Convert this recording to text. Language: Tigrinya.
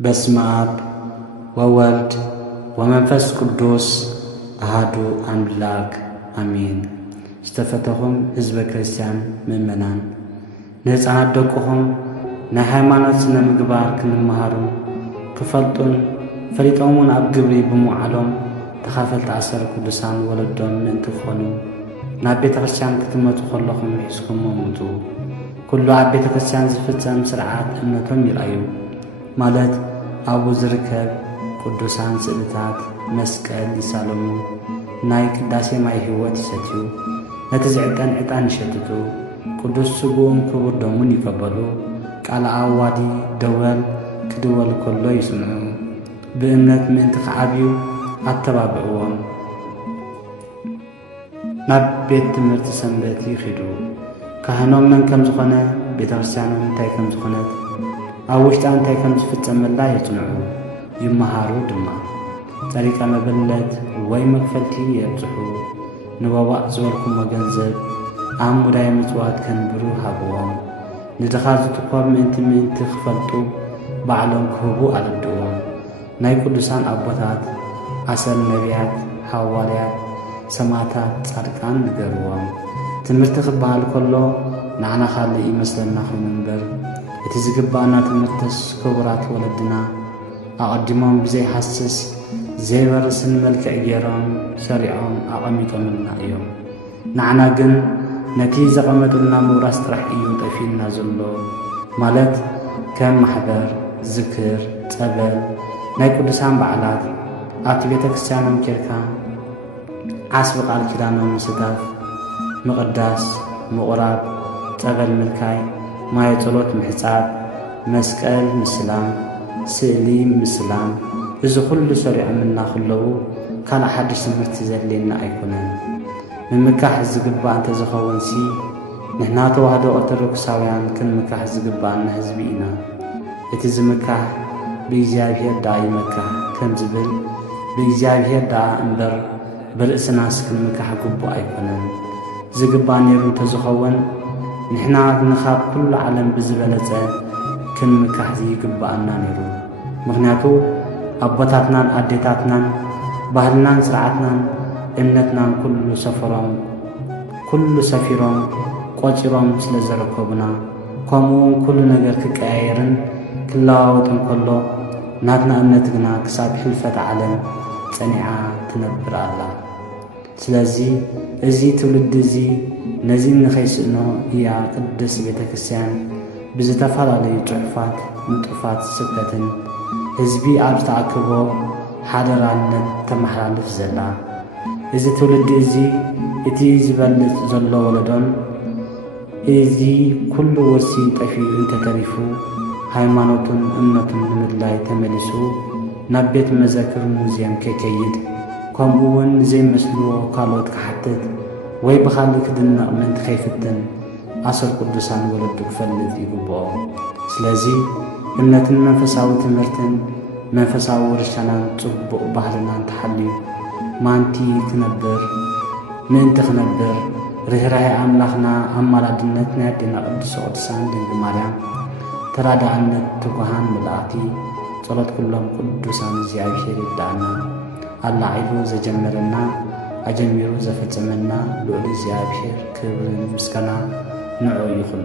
በስመ አብ ወወልድ ወመንፈስ ቅዱስ አሐዱ አምላክ አሜን። ዝተፈተኹም ህዝበ ክርስቲያን ምእመናን ንህፃናት ደቁኹም ናይ ሃይማኖት ስነ ምግባር ክንመሃሩ ክፈልጡን ፈሊጦምን ኣብ ግብሪ ብምውዓሎም ተኻፈልቲ ዓሰረ ቅዱሳን ወለዶም ምእንቲ ክኾኑ ናብ ቤተ ክርስቲያን ክትመፁ ከለኹም ሒዝኩሞም ውጡ። ኩሉ ኣብ ቤተ ክርስቲያን ዝፍጸም ስርዓት እምነቶም ይርአዩ ማለት ኣብኡ ዝርከብ ቅዱሳን ስእልታት መስቀል ይሳለሙ፣ ናይ ቅዳሴ ማይ ህይወት ይሰትዩ፣ ነቲ ዝዕጠን ዕጣን ይሸትቱ፣ ቅዱስ ስጉኡን ክቡር ደሙን ይቀበሉ፣ ቃል ኣዋዲ ደወል ክድወል ከሎ ይስምዑ፣ ብእምነት ምእንቲ ከዓብዩ ኣተባብዕዎም፣ ናብ ቤት ትምህርቲ ሰንበት ይኺዱ። ካህኖም መን ከም ዝኾነ ቤተ ክርስቲያኖም እንታይ ከም ዝኾነት ኣብ ውሽጣ እንታይ ከም ዝፍጸመላ የጽንዑ ይመሃሩ ድማ ጠሪቀ መበለት ወይ መክፈልቲ የብጽሑ። ንበባእ ዝበልኩሞ ገንዘብ ኣብ ሙዳይ ምጽዋት ከንብሩ ሃብዎም። ንድኻ ዝትኮብ ምእንቲ ክፈልጡ ባዕሎም ክህቡ ኣለድዎም። ናይ ቅዱሳን ኣቦታት ዓሰር ነቢያት ሓዋርያት ሰማዕታት ጻድቃን ንገርዎም። ትምህርቲ ክበሃል ከሎ ንዓና ካልእ ይመስለና ኮይኑ እምበር እቲ ዝግባእና ትምህርትስ ክቡራት ወለድና ኣቐዲሞም ብዘይሓስስ ዘይበርስን መልክዕ ገይሮም ሰሪዖም ኣቐሚጦምልና እዮም። ንዓና ግን ነቲ ዘቐመጡልና ምውራስ ጥራሕ እዩ ጠፊልና ዘሎ ማለት ከም ማሕበር፣ ዝክር፣ ጸበል፣ ናይ ቅዱሳን በዓላት ኣብቲ ቤተ ክርስቲያኖም ኬርካ ዓስቢ ቃል ኪዳኖም ምስታፍ፣ ምቕዳስ፣ ምቑራብ፣ ጸበል ምልካይ፣ ማየ ጸሎት ምሕጻብ፣ መስቀል ምስላም፣ ስእሊ ምስላም እዚ ኩሉ ሰሪዖምና ክለዉ ካልእ ሓድሽ ትምህርቲ ዘድልየና ኣይኮነን። ንምካሕ ዝግባእ እንተዝኸውንሲ ንሕና ተዋህዶ ኦርቶዶክሳውያን ክንምካሕ ዝግባእና ህዝቢ ኢና። እቲ ዝምካሕ ብእግዚአብሔር ደኣ ይመካሕ ከም ዝብል ብእግዚአብሔር ደኣ እምበር ብርእስናስ ክንምካሕ ግቡእ ኣይኮነን። ዝግባእ ነይሩ እንተዝኸውን ንሕና ንኻብ ኩሉ ዓለም ብዝበለጸ ክንምካሕ ይግባአና ነይሩ። ምኽንያቱ ኣቦታትናን ኣዴታትናን ባህልናን ስርዓትናን እምነትናን ኩሉ ሰፊሮም ቆፂሮም ስለ ዘረከቡና ከምኡውን ኩሉ ነገር ክቀያየርን ክለዋወጥን ከሎ ናትና እምነት ግና ክሳብ ሕልፈት ዓለም ጸኒዓ ትነብር ኣላ። ስለዚ እዚ ትውልዲ እዚ ነዚ ንኸይስእኖ እያ ቅድስ ቤተ ክርስቲያን ብዝተፈላለዩ ጽሑፋት ንጡፋት ስብከትን ህዝቢ ኣብ ዝተኣክቦ ሓደራነት ተመሓላልፍ ዘላ። እዚ ትውልዲ እዚ እቲ ዝበልጽ ዘሎ ወለዶን እዚ ኩሉ ወሲ ጠፊኡ እንተተሪፉ ሃይማኖቱን እምነቱን ንምድላይ ተመሊሱ ናብ ቤት መዘክር ሙዝየም ከይከይድ ከምኡውን ዘይመስልዎ ካልኦት ክሓትት ወይ ብኻልእ ክድነቕ ምእንቲ ከይፍትን ዓሰር ቅዱሳን ወለዱ ክፈልጥ ይግብኦ። ስለዚ እምነትን መንፈሳዊ ትምህርትን መንፈሳዊ ውርሻናን ጽቡቕ ባህልናን ተሓልዩ ማንቲ ክነብር ምእንቲ ክነብር ርህራሄ ኣምላኽና ኣማላድነት ናይ ኣዴና ቅድስቲ ቅዱሳን ድንግል ማርያም ተራዳእነት ትጉሃን መላእኽቲ ጸሎት ኩሎም ቅዱሳን እግዚኣብሔር ይርዳእና። ኣላዒሉ ዘጀመረና ኣጀሚሩ ዘፈጸመና ልዑል እግዚኣብሔር ክብርን ምስጋና ንዑ ይኹን።